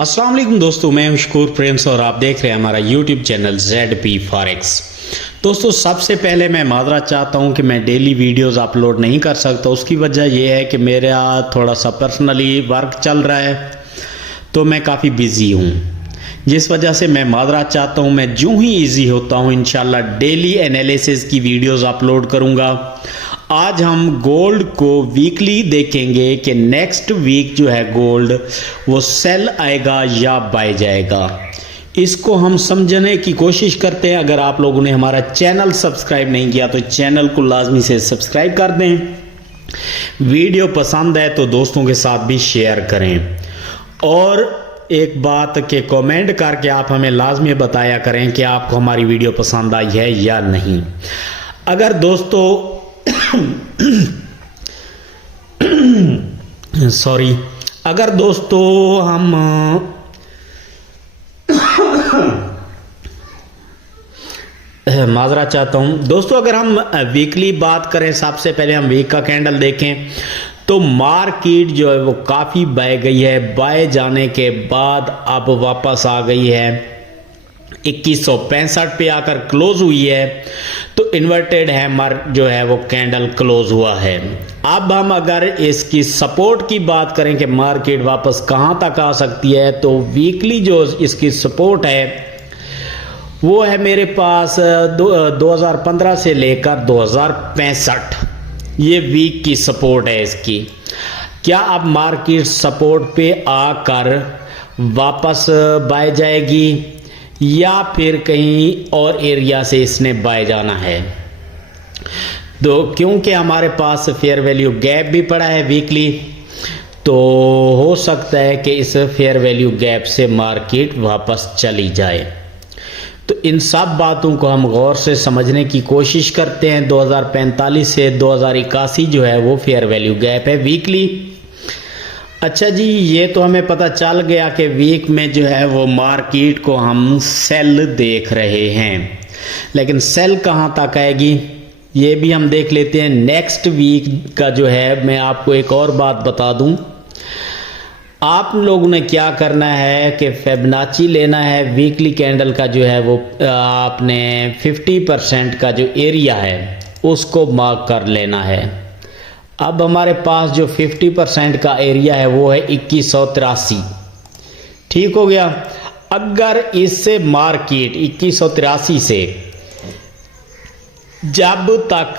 अस्सलाम वालेकुम दोस्तों, मैं हूं शकूर प्रेम्स और आप देख रहे हैं हमारा यूट्यूब चैनल ZP फॉरेक्स। दोस्तों, सबसे पहले मैं माजरत चाहता हूं कि मैं डेली वीडियोस अपलोड नहीं कर सकता। उसकी वजह यह है कि मेरा थोड़ा सा पर्सनली वर्क चल रहा है, तो मैं काफ़ी बिज़ी हूं, जिस वजह से मैं माजरत चाहता हूं। मैं जो ही इजी होता हूं इंशाल्लाह डेली एनालिसिस की वीडियोस अपलोड करूंगा। आज हम गोल्ड को वीकली देखेंगे कि नेक्स्ट वीक जो है गोल्ड वो सेल आएगा या बाय जाएगा। इसको हम समझने की कोशिश करते हैं। अगर आप लोगों ने हमारा चैनल सब्सक्राइब नहीं किया तो चैनल को लाजमी से सब्सक्राइब कर दें। वीडियो पसंद है तो दोस्तों के साथ भी शेयर करें, और एक बात के कमेंट करके आप हमें लाजमी बताया करें कि आपको हमारी वीडियो पसंद आई है या नहीं। अगर दोस्तों सॉरी, अगर दोस्तों हम माजरा चाहता हूं दोस्तों, अगर हम वीकली बात करें, सबसे पहले हम वीक का कैंडल देखें तो मार्केट जो है वो काफ़ी बह गई है। बाय जाने के बाद अब वापस आ गई है 2165 पे आकर क्लोज हुई है, तो इन्वर्टेड हैमर जो है वो कैंडल क्लोज हुआ है। अब हम अगर इसकी सपोर्ट की बात करें कि मार्केट वापस कहां तक आ सकती है, तो वीकली जो इसकी सपोर्ट है वो है मेरे पास 2015 से लेकर 2065। ये वीक की सपोर्ट है इसकी। क्या अब मार्केट सपोर्ट पे आकर वापस बाय जाएगी या फिर कहीं और एरिया से इसने बाय जाना है? तो क्योंकि हमारे पास फेयर वैल्यू गैप भी पड़ा है वीकली, तो हो सकता है कि इस फेयर वैल्यू गैप से मार्केट वापस चली जाए। तो इन सब बातों को हम गौर से समझने की कोशिश करते हैं। 2045 से 2081 जो है वो फेयर वैल्यू गैप है वीकली। अच्छा जी, ये तो हमें पता चल गया कि वीक में जो है वो मार्केट को हम सेल देख रहे हैं, लेकिन सेल कहाँ तक आएगी ये भी हम देख लेते हैं। नेक्स्ट वीक का जो है, मैं आपको एक और बात बता दूं, आप लोगों ने क्या करना है कि फिबोनाची लेना है। वीकली कैंडल का जो है वो आपने 50% का जो एरिया है उसको मार्क कर लेना है। अब हमारे पास जो 50% का एरिया है वो है 2183। ठीक हो गया। अगर इससे मार्केट 2183 से जब तक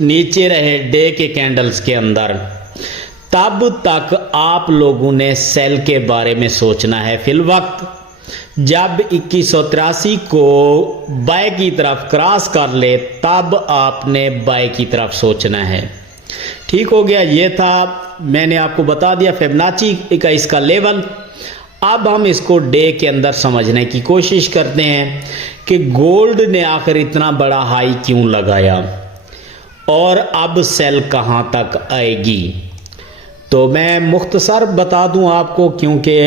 नीचे रहे डे के कैंडल्स के अंदर, तब तक आप लोगों ने सेल के बारे में सोचना है। फिल वक्त जब 2183 को बाय की तरफ क्रॉस कर ले तब आपने बाय की तरफ सोचना है। ठीक हो गया। ये था, मैंने आपको बता दिया फिबोनाची का इसका लेवल। अब हम इसको डे के अंदर समझने की कोशिश करते हैं कि गोल्ड ने आखिर इतना बड़ा हाई क्यों लगाया और अब सेल कहां तक आएगी। तो मैं मुख्तसर बता दूं आपको, क्योंकि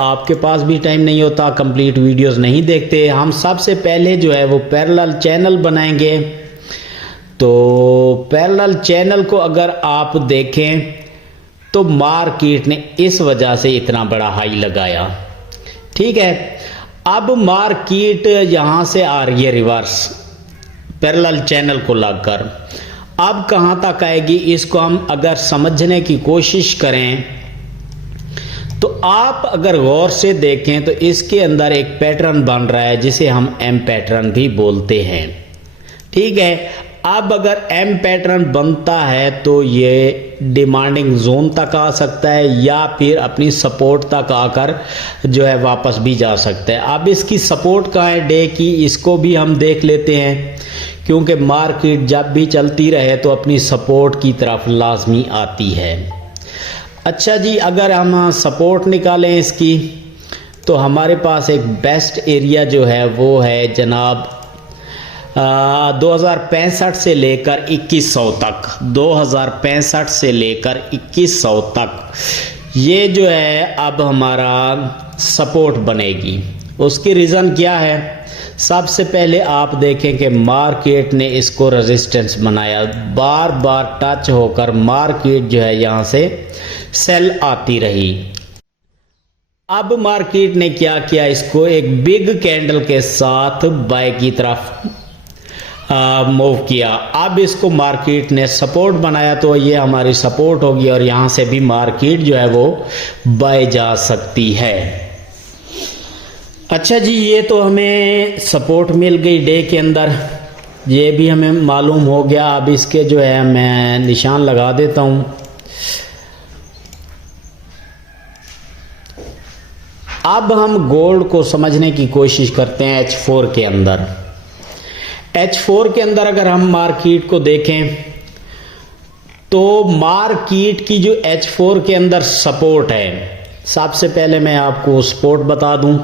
आपके पास भी टाइम नहीं होता, कंप्लीट वीडियोस नहीं देखते। हम सबसे पहले जो है वो पैरेलल चैनल बनाएंगे। तो पैरेलल चैनल को अगर आप देखें तो मार्केट ने इस वजह से इतना बड़ा हाई लगाया। ठीक है। अब मार्केट यहां से आ रही है रिवर्स पैरेलल चैनल को लगकर। अब कहां तक आएगी इसको हम अगर समझने की कोशिश करें तो आप अगर गौर से देखें तो इसके अंदर एक पैटर्न बन रहा है जिसे हम एम पैटर्न भी बोलते हैं। ठीक है। अब अगर एम पैटर्न बनता है तो ये डिमांडिंग जोन तक आ सकता है या फिर अपनी सपोर्ट तक आकर जो है वापस भी जा सकता है। अब इसकी सपोर्ट कहाँ है डे की, इसको भी हम देख लेते हैं, क्योंकि मार्केट जब भी चलती रहे तो अपनी सपोर्ट की तरफ लाजमी आती है। अच्छा जी, अगर हम सपोर्ट निकालें इसकी तो हमारे पास एक बेस्ट एरिया जो है वो है जनाब 2065 से लेकर 2100 तक। 2065 से लेकर 2100 तक ये जो है अब हमारा सपोर्ट बनेगी। उसकी रीज़न क्या है? सबसे पहले आप देखें कि मार्केट ने इसको रेजिस्टेंस बनाया, बार बार टच होकर मार्केट जो है यहाँ से सेल आती रही। अब मार्केट ने क्या किया, इसको एक बिग कैंडल के साथ बाय की तरफ मूव किया। अब इसको मार्केट ने सपोर्ट बनाया, तो ये हमारी सपोर्ट होगी और यहाँ से भी मार्केट जो है वो बाय जा सकती है। अच्छा जी, ये तो हमें सपोर्ट मिल गई डे के अंदर, ये भी हमें मालूम हो गया। अब इसके जो है मैं निशान लगा देता हूँ। अब हम गोल्ड को समझने की कोशिश करते हैं H4 के अंदर। H4 के अंदर अगर हम मार्केट को देखें तो मार्केट की जो H4 के अंदर सपोर्ट है, सबसे पहले मैं आपको सपोर्ट बता दूं।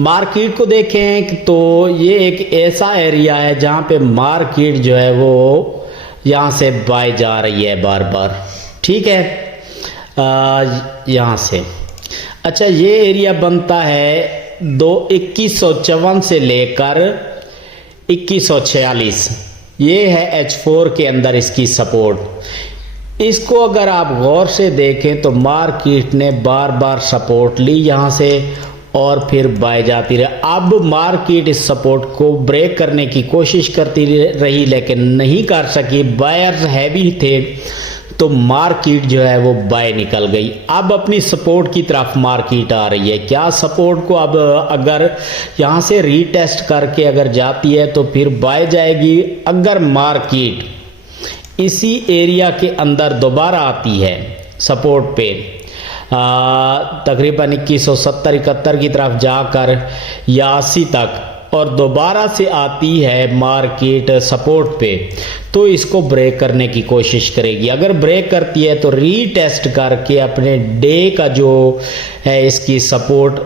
मार्केट को देखें तो ये एक ऐसा एरिया है जहां पे मार्केट जो है वो यहां से बाय जा रही है बार बार, ठीक है, यहां से। अच्छा, ये एरिया बनता है 2154 से लेकर 2146, ये है H4 के अंदर इसकी सपोर्ट। इसको अगर आप गौर से देखें तो मार्केट ने बार बार सपोर्ट ली यहाँ से और फिर बाय जाती रही। अब मार्केट इस सपोर्ट को ब्रेक करने की कोशिश करती रही लेकिन नहीं कर सकी, बायर्स हैवी थे तो मार्केट जो है वो बाय निकल गई। अब अपनी सपोर्ट की तरफ मार्केट आ रही है। क्या सपोर्ट को अब अगर यहाँ से रीटेस्ट करके अगर जाती है तो फिर बाय जाएगी। अगर मार्केट इसी एरिया के अंदर दोबारा आती है सपोर्ट पे तकरीबन 2170-71 की तरफ जाकर या 80 तक और दोबारा से आती है मार्केट सपोर्ट पे, तो इसको ब्रेक करने की कोशिश करेगी। अगर ब्रेक करती है तो रीटेस्ट करके अपने डे का जो है इसकी सपोर्ट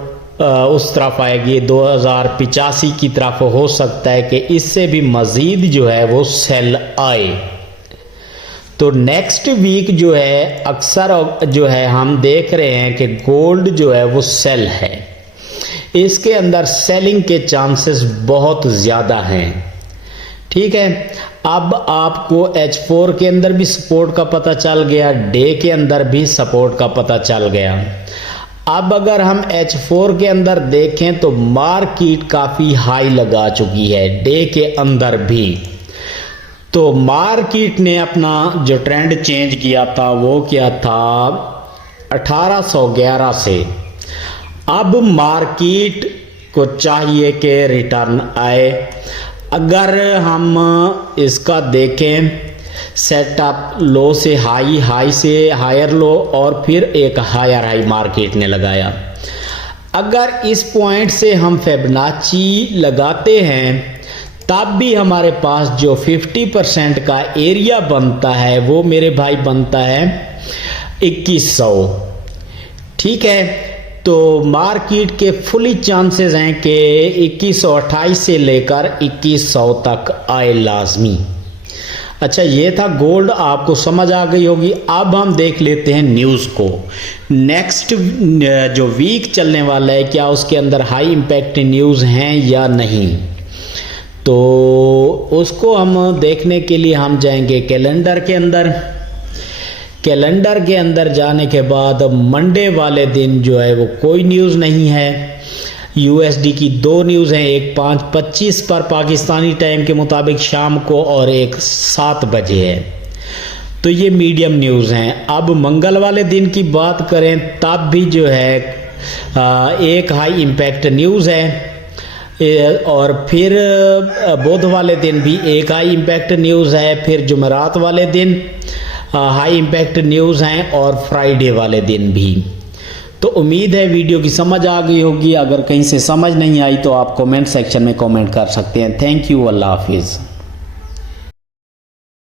उस तरफ आएगी 2085 की तरफ। हो सकता है कि इससे भी मज़ीद जो है वो सेल आए। तो नेक्स्ट वीक जो है अक्सर जो है हम देख रहे हैं कि गोल्ड जो है वो सेल है, इसके अंदर सेलिंग के चांसेस बहुत ज़्यादा हैं, ठीक है। अब आपको H4 के अंदर भी सपोर्ट का पता चल गया, डे के अंदर भी सपोर्ट का पता चल गया। अब अगर हम H4 के अंदर देखें तो मार्केट काफ़ी हाई लगा चुकी है डे के अंदर भी। तो मार्केट ने अपना जो ट्रेंड चेंज किया था वो क्या था 1811 से। अब मार्केट को चाहिए कि रिटर्न आए। अगर हम इसका देखें सेटअप लो से हाई, हाई से हायर लो और फिर एक हायर हाई मार्केट ने लगाया। अगर इस पॉइंट से हम फिबोनाची लगाते हैं तब भी हमारे पास जो 50% का एरिया बनता है वो मेरे भाई बनता है 2100, ठीक है। तो मार्केट के फुली चांसेस हैं कि 2128 से लेकर 2100 तक आए लाजमी। अच्छा, ये था गोल्ड, आपको समझ आ गई होगी। अब हम देख लेते हैं न्यूज़ को। नेक्स्ट जो वीक चलने वाला है क्या उसके अंदर हाई इम्पैक्ट न्यूज़ हैं या नहीं, तो उसको हम देखने के लिए हम जाएंगे कैलेंडर के अंदर। कैलेंडर के अंदर जाने के बाद मंडे वाले दिन जो है वो कोई न्यूज़ नहीं है। USD की 2 न्यूज़ हैं, एक 5:25 पर पाकिस्तानी टाइम के मुताबिक शाम को और एक 7 बजे है, तो ये मीडियम न्यूज़ हैं। अब मंगल वाले दिन की बात करें तब भी जो है एक हाई इम्पैक्ट न्यूज़ है और फिर बुध वाले दिन भी एक हाई इम्पैक्ट न्यूज़ है, फिर जुमेरात वाले दिन हाई इम्पैक्ट न्यूज़ हैं और फ्राइडे वाले दिन भी। तो उम्मीद है वीडियो की समझ आ गई होगी। अगर कहीं से समझ नहीं आई तो आप कमेंट सेक्शन में कमेंट कर सकते हैं। थैंक यू, अल्लाह हाफिज़।